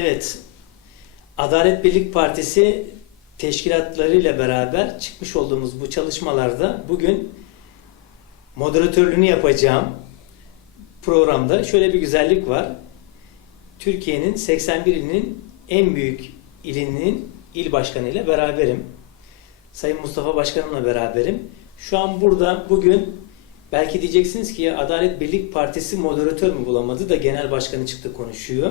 Evet, Adalet Birlik Partisi teşkilatlarıyla beraber çıkmış olduğumuz bu çalışmalarda bugün moderatörlüğünü yapacağım programda şöyle bir güzellik var. Türkiye'nin 81 ilinin en büyük ilinin il başkanıyla beraberim. Sayın Mustafa Başkanımla beraberim. Şu an burada bugün belki diyeceksiniz ki ya Adalet Birlik Partisi moderatör mü bulamadı da genel başkanı çıktı konuşuyor.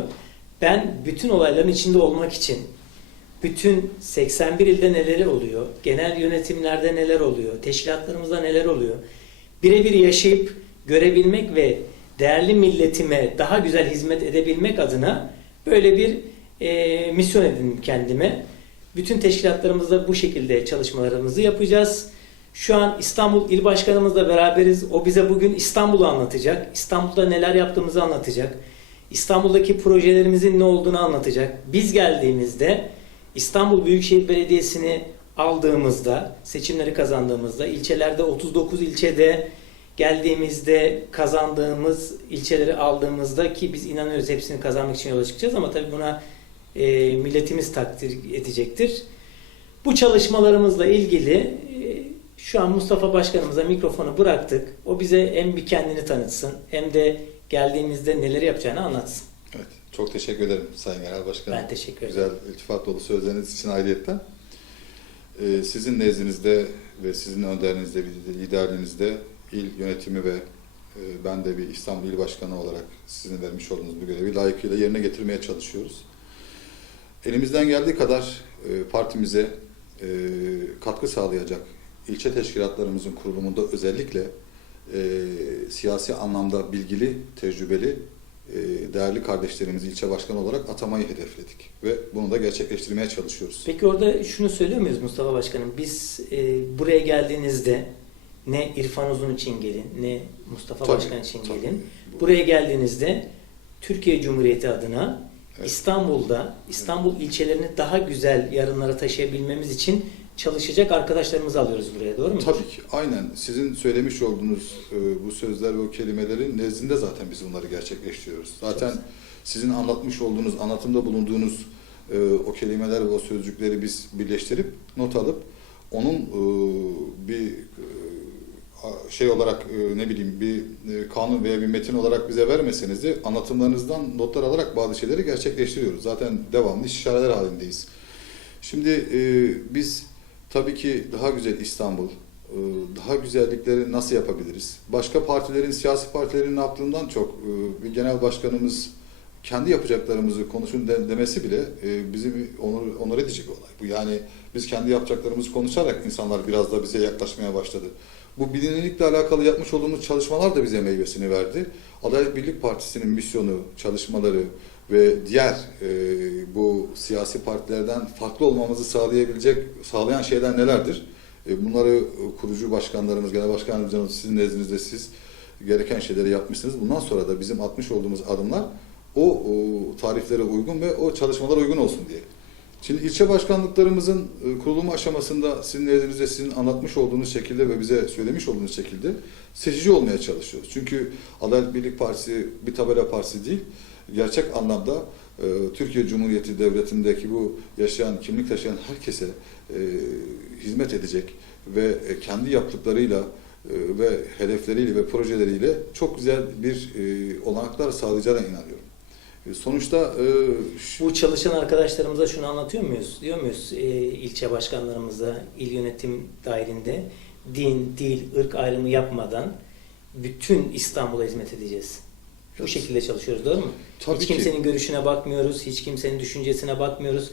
Ben bütün olayların içinde olmak için bütün 81 ilde neler oluyor, genel yönetimlerde neler oluyor, teşkilatlarımızda neler oluyor, birebir yaşayıp görebilmek ve değerli milletime daha güzel hizmet edebilmek adına böyle bir e, misyon edindim kendime. Bütün teşkilatlarımızda bu şekilde çalışmalarımızı yapacağız. Şu an İstanbul İl Başkanımızla beraberiz. O bize bugün İstanbul'u anlatacak. İstanbul'da neler yaptığımızı anlatacak. İstanbul'daki projelerimizin ne olduğunu anlatacak. Biz geldiğimizde İstanbul Büyükşehir Belediyesi'ni aldığımızda, seçimleri kazandığımızda, ilçelerde 39 ilçede geldiğimizde kazandığımız ilçeleri aldığımızda ki biz inanıyoruz hepsini kazanmak için yola çıkacağız ama tabii buna e, milletimiz takdir edecektir. Bu çalışmalarımızla ilgili e, şu an Mustafa Başkanımıza mikrofonu bıraktık. O bize hem bir kendini tanıtsın hem de geldiğimizde neleri yapacağını anlatsın. Evet, çok teşekkür ederim Sayın Genel Başkanım. Ben teşekkür ederim. Güzel, iltifat dolu sözleriniz için ayrıyetten. Ee, sizin nezdinizde ve sizin önderinizde, liderliğinizde il yönetimi ve e, ben de bir İstanbul İl Başkanı olarak sizin vermiş olduğunuz bu görevi layıkıyla yerine getirmeye çalışıyoruz. Elimizden geldiği kadar e, partimize e, katkı sağlayacak ilçe teşkilatlarımızın kurulumunda özellikle e, siyasi anlamda bilgili, tecrübeli, e, değerli kardeşlerimizi ilçe başkanı olarak atamayı hedefledik. Ve bunu da gerçekleştirmeye çalışıyoruz. Peki orada şunu söylüyor muyuz Mustafa Başkanım? Biz e, buraya geldiğinizde ne İrfan Uzun için gelin, ne Mustafa Tabii, Başkan için tabii. gelin. Buraya geldiğinizde Türkiye Cumhuriyeti adına Evet. İstanbul'da, İstanbul ilçelerini daha güzel yarınlara taşıyabilmemiz için çalışacak arkadaşlarımızı alıyoruz buraya. Doğru mu? Tabii ki. Aynen. Sizin söylemiş olduğunuz e, bu sözler ve o kelimelerin nezdinde zaten biz bunları gerçekleştiriyoruz. Zaten sizin anlatmış olduğunuz, anlatımda bulunduğunuz e, o kelimeler ve o sözcükleri biz birleştirip not alıp onun e, bir e, şey olarak e, ne bileyim bir e, kanun veya bir metin olarak bize vermeseniz de anlatımlarınızdan notlar alarak bazı şeyleri gerçekleştiriyoruz. Zaten devamlı işareler halindeyiz. Şimdi e, biz tabii ki daha güzel İstanbul, e, daha güzellikleri nasıl yapabiliriz? Başka partilerin, siyasi partilerin yaptığından çok e, bir genel başkanımız kendi yapacaklarımızı konuşun de- demesi bile e, bizi onur, onur edecek olay. Bu yani biz kendi yapacaklarımızı konuşarak insanlar biraz da bize yaklaşmaya başladı. Bu bilinirlikle alakalı yapmış olduğumuz çalışmalar da bize meyvesini verdi. Adalet Birlik Partisi'nin misyonu, çalışmaları ve diğer e, bu siyasi partilerden farklı olmamızı sağlayabilecek, sağlayan şeyler nelerdir? E, bunları kurucu başkanlarımız, genel başkanlarımız, sizin nezdinizde siz gereken şeyleri yapmışsınız. Bundan sonra da bizim atmış olduğumuz adımlar o, o tariflere uygun ve o çalışmalara uygun olsun diye. Şimdi ilçe başkanlıklarımızın e, kurulumu aşamasında sizin nezdinizde sizin anlatmış olduğunuz şekilde ve bize söylemiş olduğunuz şekilde seçici olmaya çalışıyoruz. Çünkü Adalet Birlik Partisi bir tabela partisi değil, gerçek anlamda e, Türkiye Cumhuriyeti Devleti'ndeki bu yaşayan, kimlik taşıyan herkese e, hizmet edecek ve kendi yaptıklarıyla ve hedefleriyle ve projeleriyle çok güzel bir olanaklar sağlayacağına inanıyorum. E, Sonuçta e, Bu çalışan arkadaşlarımıza şunu anlatıyor muyuz? Diyor muyuz e, ilçe başkanlarımıza, il yönetim dairinde din, dil, ırk ayrımı yapmadan bütün İstanbul'a hizmet edeceğiz. Bu Evet. şekilde çalışıyoruz doğru mu? Tabii hiç ki. kimsenin görüşüne bakmıyoruz, hiç kimsenin düşüncesine bakmıyoruz.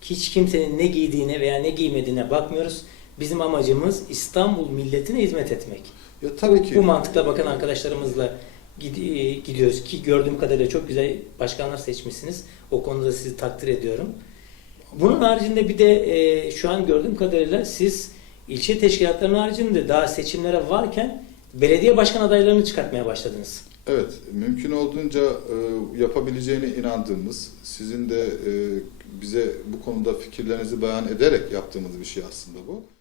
Hiç kimsenin ne giydiğine veya ne giymediğine bakmıyoruz. Bizim amacımız İstanbul milletine hizmet etmek. ya tabii bu, ki bu mantıkla bakan arkadaşlarımızla gidiyoruz ki gördüğüm kadarıyla çok güzel başkanlar seçmişsiniz. O konuda sizi takdir ediyorum. Bunun haricinde bir de e, şu an gördüğüm kadarıyla siz ilçe teşkilatlarının haricinde daha seçimlere varken belediye başkan adaylarını çıkartmaya başladınız. Evet, mümkün olduğunca e, yapabileceğine inandığımız, sizin de e, bize bu konuda fikirlerinizi beyan ederek yaptığımız bir şey aslında bu.